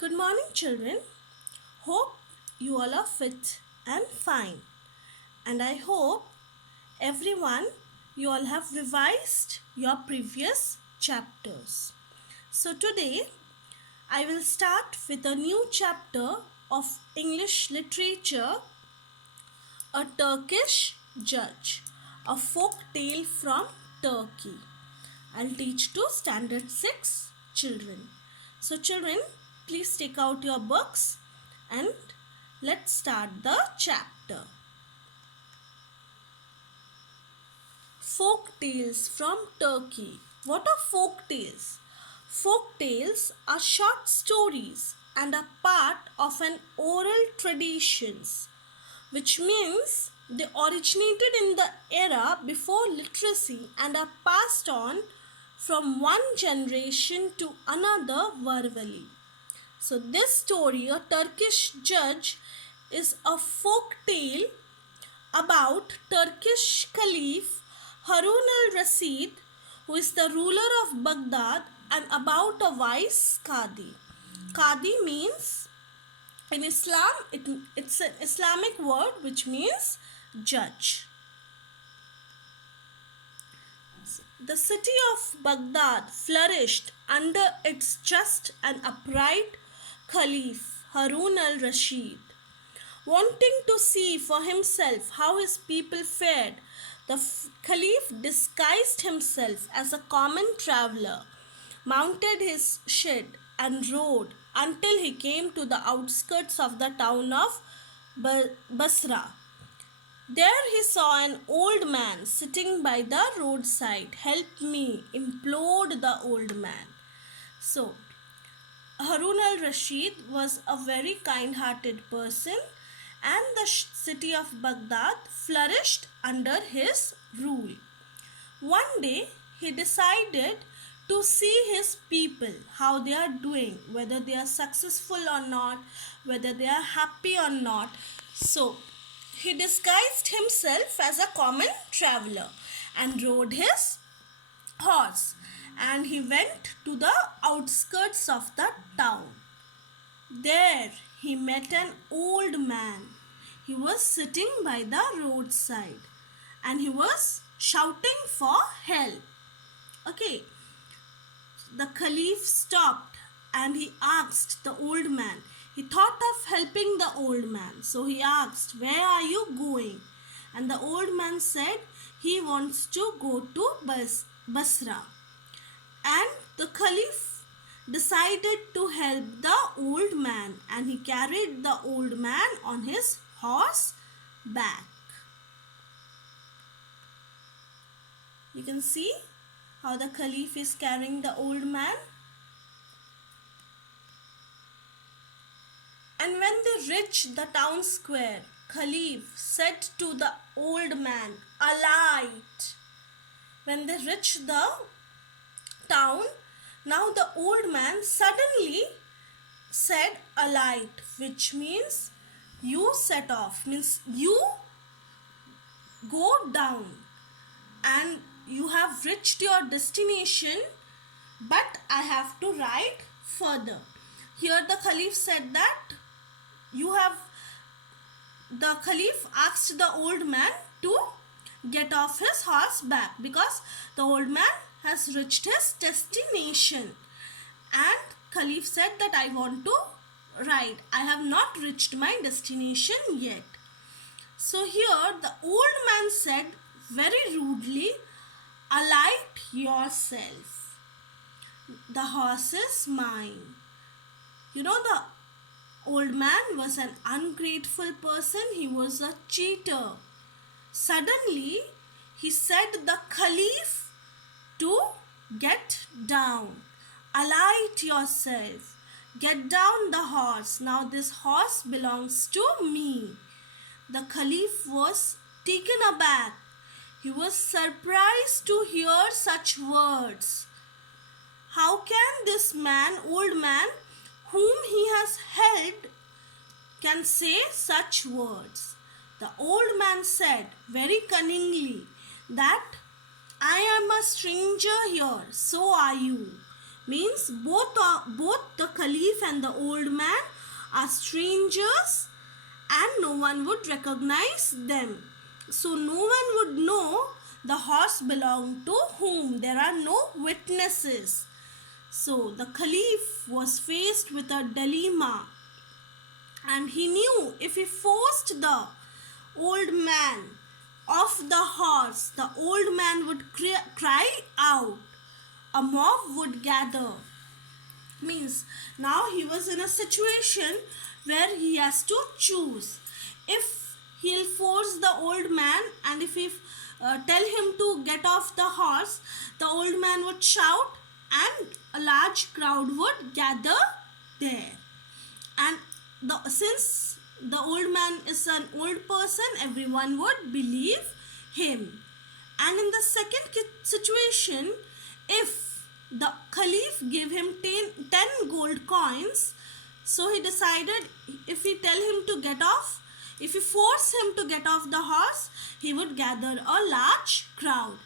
Good morning, children. Hope you all are fit and fine. And I hope everyone you all have revised your previous chapters. So today I will start with a new chapter of English literature, A Turkish Judge, a folk tale from Turkey. I'll teach to standard 6 children. So children, please take out your books and let's start the chapter. Folk tales from Turkey. What are folk tales? Folk tales are short stories and a part of an oral traditions, which means they originated in the era before literacy and are passed on from one generation to another verbally. So this story, A Turkish Judge, is a folk tale about Turkish Caliph Harun al-Rashid, who is the ruler of Baghdad, and about a wise Qadi. Qadi means, in Islam, it's an Islamic word which means judge. The city of Baghdad flourished under its just and upright Caliph Harun al-Rashid. Wanting to see for himself how his people fared, the Caliph disguised himself as a common traveler, mounted his shed and rode until he came to the outskirts of the town of Basra. There he saw an old man sitting by the roadside. "Help me," implored the old man. So, Harun al-Rashid was a very kind-hearted person, and the city of Baghdad flourished under his rule. One day, he decided to see his people, how they are doing, whether they are successful or not, whether they are happy or not. So, he disguised himself as a common traveler and rode his horse, and he went to the outskirts of the town. There he met an old man. He was sitting by the roadside and he was shouting for help. Okay, the Caliph stopped and he asked the old man. He thought of helping the old man. So he asked, "Where are you going?" And the old man said he wants to go to Basra. And the Caliph decided to help the old man, and he carried the old man on his horse back. You can see how the Caliph is carrying the old man. And when they reached the town square, Caliph said to the old man, "Alight." When they reached the town, now the old man suddenly said, "Alight," which means you set off, means you go down and you have reached your destination, but I have to ride further. Here the Caliph said that the Caliph asked the old man to get off his horse back because the old man has reached his destination. And Caliph said that I want to ride. I have not reached my destination yet. So here the old man said very rudely, "Alight yourself. The horse is mine." You know, the old man was an ungrateful person. He was a cheater. Suddenly, he said the Caliph to get down. "Alight yourself. Get down the horse. Now this horse belongs to me." The Caliph was taken aback. He was surprised to hear such words. How can this man, old man, whom he has held, can say such words? The old man said very cunningly that, "I am a stranger here, so are you." Means both the Caliph and the old man are strangers and no one would recognize them. So no one would know the horse belonged to whom. There are no witnesses. So the Caliph was faced with a dilemma, and he knew if he forced the old man off the horse, the old man would cry out. A mob would gather. Means now he was in a situation where he has to choose. If he'll force the old man, and if he tell him to get off the horse, the old man would shout and a large crowd would gather there. And since the old man is an old person, everyone would believe him. And in the second situation, if the Caliph gave him 10 gold coins, so he decided if he tell him to get off, if he force him to get off the horse, he would gather a large crowd.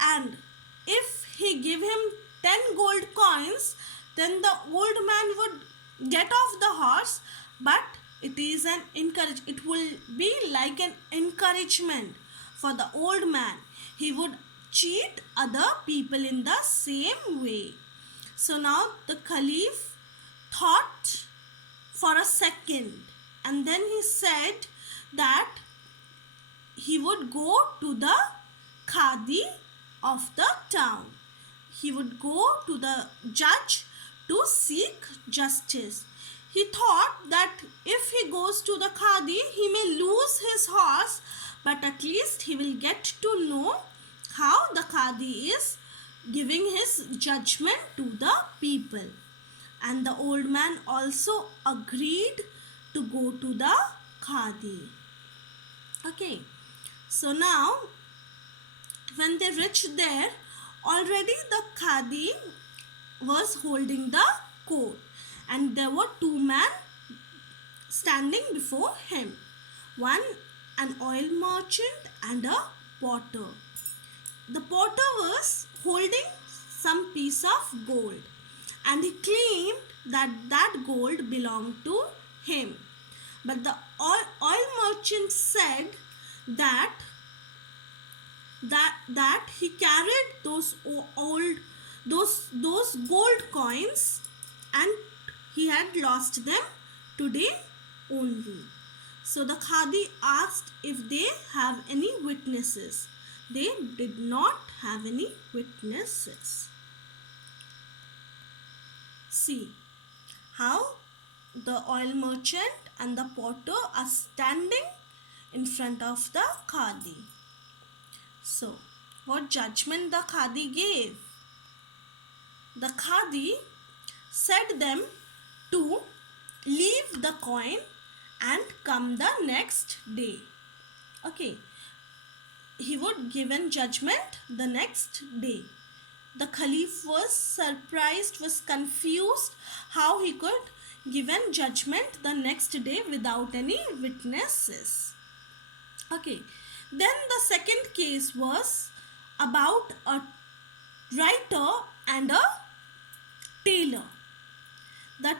And if he give him 10 gold coins, then the old man would get off the horse, but it will be like an encouragement for the old man. He would cheat other people in the same way. So now the Caliph thought for a second, and then he said that he would go to the Qadi of the town. He would go to the judge to seek justice. He thought that if he goes to the Qadi, he may lose his horse, but at least he will get to know how the Qadi is giving his judgment to the people. And the old man also agreed to go to the Qadi. Okay, so now when they reached there, already the Qadi was holding the court, and there were two men standing before him. One, an oil merchant, and a potter. The potter was holding some piece of gold, and he claimed that gold belonged to him. But the oil merchant said that he carried those gold coins and he had lost them today only. So the Qadi asked if they have any witnesses. They did not have any witnesses. See how the oil merchant and the potter are standing in front of the Qadi. So, what judgment the Qadi gave? The Qadi said them to leave the coin and come the next day. Okay. He would give an judgment the next day. The Caliph was surprised, was confused how he could give an judgment the next day without any witnesses. Okay, then the second case was about a writer and a tailor. The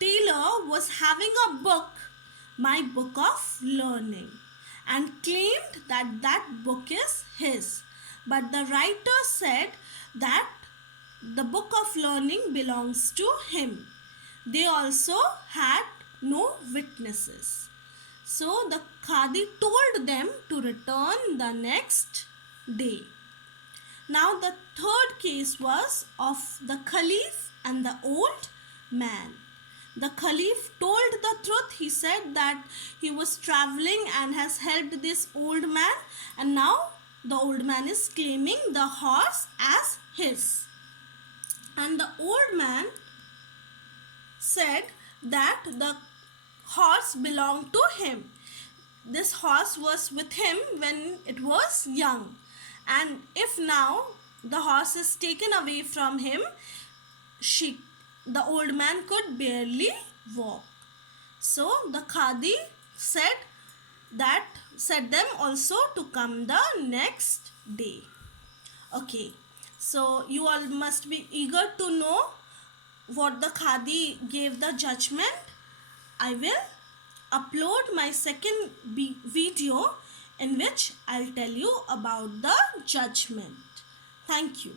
tailor was having a book, My Book of Learning, and claimed that book is his. But the writer said that the book of learning belongs to him. They also had no witnesses. So the Qadi told them to return the next day. Now the third case was of the Caliph and the old man. The Caliph told the truth. He said that he was traveling and has helped this old man, and now the old man is claiming the horse as his. And the old man said that the horse belonged to him. This horse was with him when it was young, and if now the horse is taken away from him, the old man could barely walk. So the Qadi said them also to come the next day. Okay, so you all must be eager to know what the Khadi gave the judgment, I will upload my second video in which I'll tell you about the judgment. Thank you.